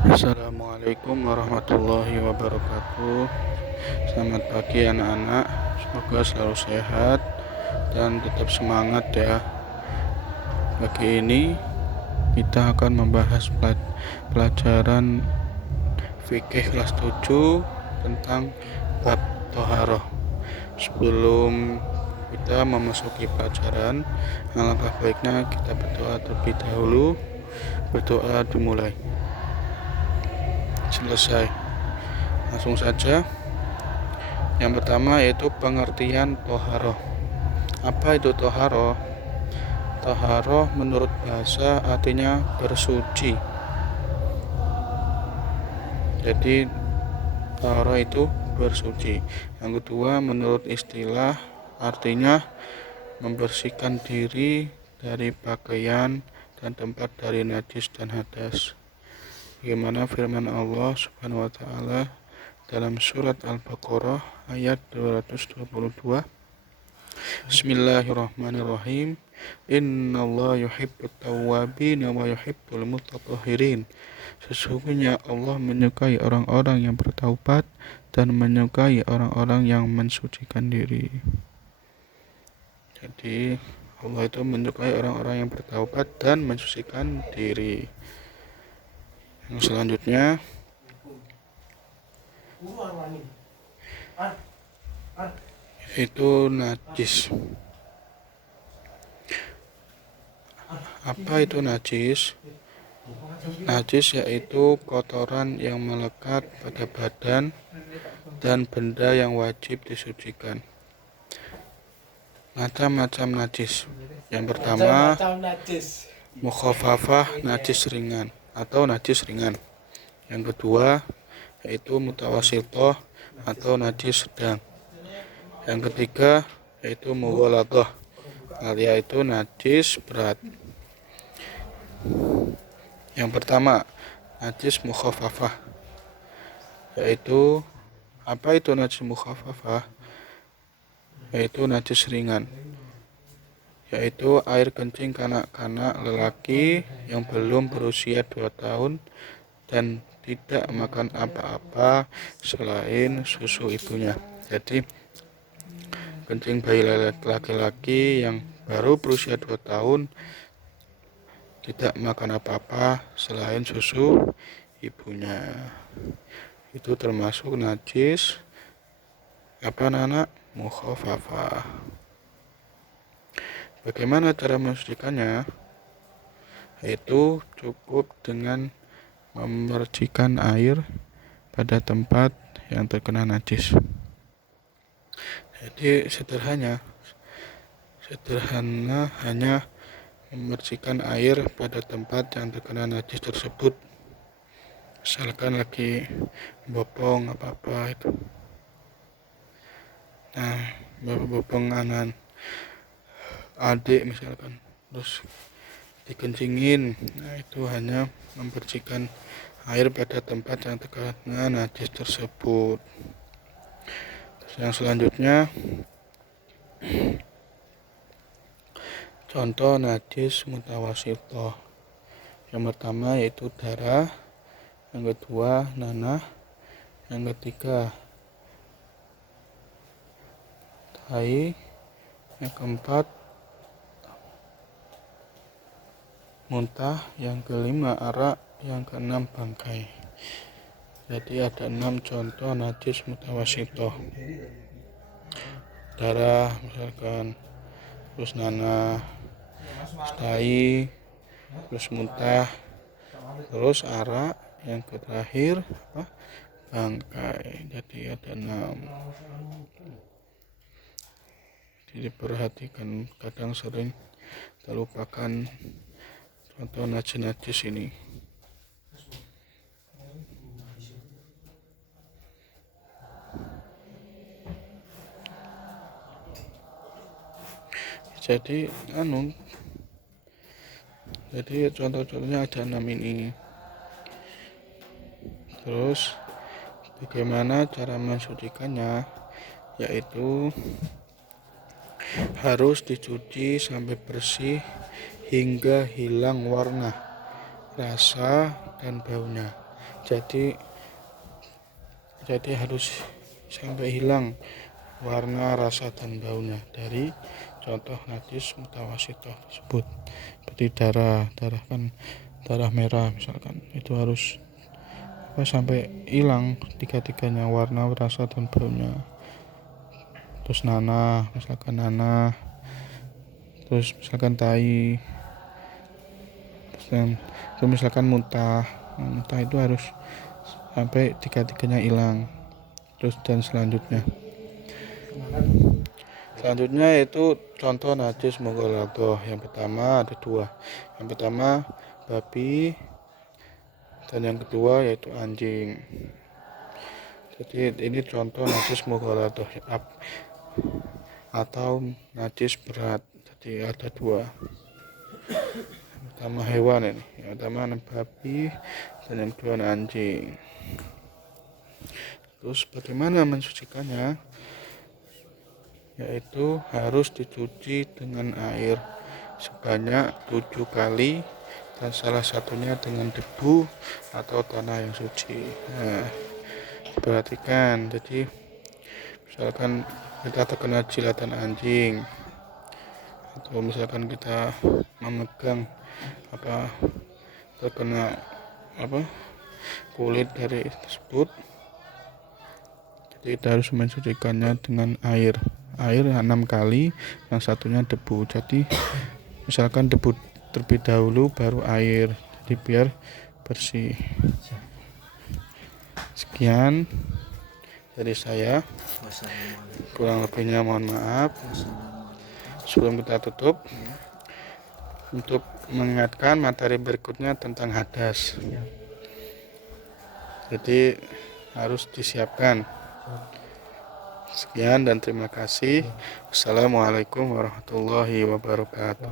Assalamualaikum warahmatullahi wabarakatuh. Selamat pagi anak-anak. Semoga selalu sehat dan tetap semangat ya. Pagi ini kita akan membahas pelajaran fikih kelas 7 tentang bab toharoh. Sebelum kita memasuki pelajaran, alangkah baiknya kita berdoa terlebih dahulu. Berdoa dimulai. Selesai. Langsung saja. Yang pertama yaitu pengertian toharoh. Apa itu toharoh? Toharoh menurut bahasa artinya bersuci. Jadi toharoh itu bersuci. Yang kedua menurut istilah artinya membersihkan diri dari pakaian dan tempat dari najis dan hadas. Bagaimana firman Allah Subhanahu wa taala dalam surat Al-Baqarah ayat 222. Bismillahirrahmanirrahim. Innallaha yuhibbut tawwabin wa yuhibbul mutatahhirin. Sesungguhnya Allah menyukai orang-orang yang bertaubat dan menyukai orang-orang yang mensucikan diri. Jadi Allah itu menyukai orang-orang yang bertaubat dan mensucikan diri. Yang selanjutnya itu najis. Apa itu najis? Najis yaitu kotoran yang melekat pada badan dan benda yang wajib disucikan. Macam-macam najis. Yang pertama, mukhafafah, najis ringan atau najis ringan. Yang kedua yaitu mutawasithah atau najis sedang. Yang ketiga yaitu mughalathah, yaitu najis berat. Yang pertama, najis mukhafafah. Yaitu apa itu najis mukhafafah? Yaitu najis ringan. Yaitu air kencing kanak-kanak lelaki yang belum berusia 2 tahun dan tidak makan apa-apa selain susu ibunya. Jadi kencing bayi laki-laki yang baru berusia 2 tahun tidak makan apa-apa selain susu ibunya. Itu termasuk najis apa anak? Mukhafafah. Bagaimana cara mensucikannya? Yaitu cukup dengan memercikan air pada tempat yang terkena najis. Jadi sederhana hanya memercikan air pada tempat yang terkena najis tersebut. Misalkan lagi bopong apa-apa itu. Nah, bopong anan adik misalkan, terus dikencingin. Nah, itu hanya membersihkan air pada tempat yang terkena najis tersebut. Terus yang selanjutnya contoh najis mutawasithah. Yang pertama yaitu darah, yang kedua nanah, yang ketiga tai, yang keempat muntah, yang kelima arak, yang keenam bangkai. Jadi ada 6 contoh najis mutawasithah. Darah misalkan, terus nanah, tai, terus muntah, terus arak, yang terakhir bangkai. Jadi ada 6. Jadi perhatikan, kadang sering terlupakan contoh najis ini. Jadi contoh-contohnya ada 6 ini. Terus bagaimana cara mensucikannya? Yaitu harus dicuci sampai bersih hingga hilang warna, rasa, dan baunya. Jadi harus sampai hilang warna, rasa, dan baunya dari contoh najis mutawasitoh tersebut. Seperti darah kan darah merah misalkan, itu harus sampai hilang tiga-tiganya, warna, rasa, dan baunya. Terus nanah, terus misalkan tai, dan terus misalkan muntah itu harus sampai tiga-tiganya hilang. Terus dan selanjutnya itu contoh najis mughalladhah. Yang pertama ada dua. Yang pertama babi, dan yang kedua yaitu anjing. Jadi ini contoh najis mughalladhah atau najis berat. Jadi ada dua. Yang pertama hewan ini, yang pertama babi, dan yang kedua anjing. Terus bagaimana mensucikannya? Yaitu harus dicuci dengan air sebanyak 7 kali, dan salah satunya dengan debu atau tanah yang suci. Nah, perhatikan, jadi misalkan kita terkena jilatan anjing, atau misalkan kita memegang terkena kulit dari tersebut, jadi kita harus mensucikannya dengan air 6 kali, yang satunya debu. Jadi misalkan debu terlebih dahulu baru air, jadi biar bersih. Sekian dari saya, kurang lebihnya mohon maaf. Sebelum kita tutup, untuk mengingatkan materi berikutnya tentang hadas, jadi harus disiapkan. Sekian dan terima kasih. Assalamualaikum warahmatullahi wabarakatuh.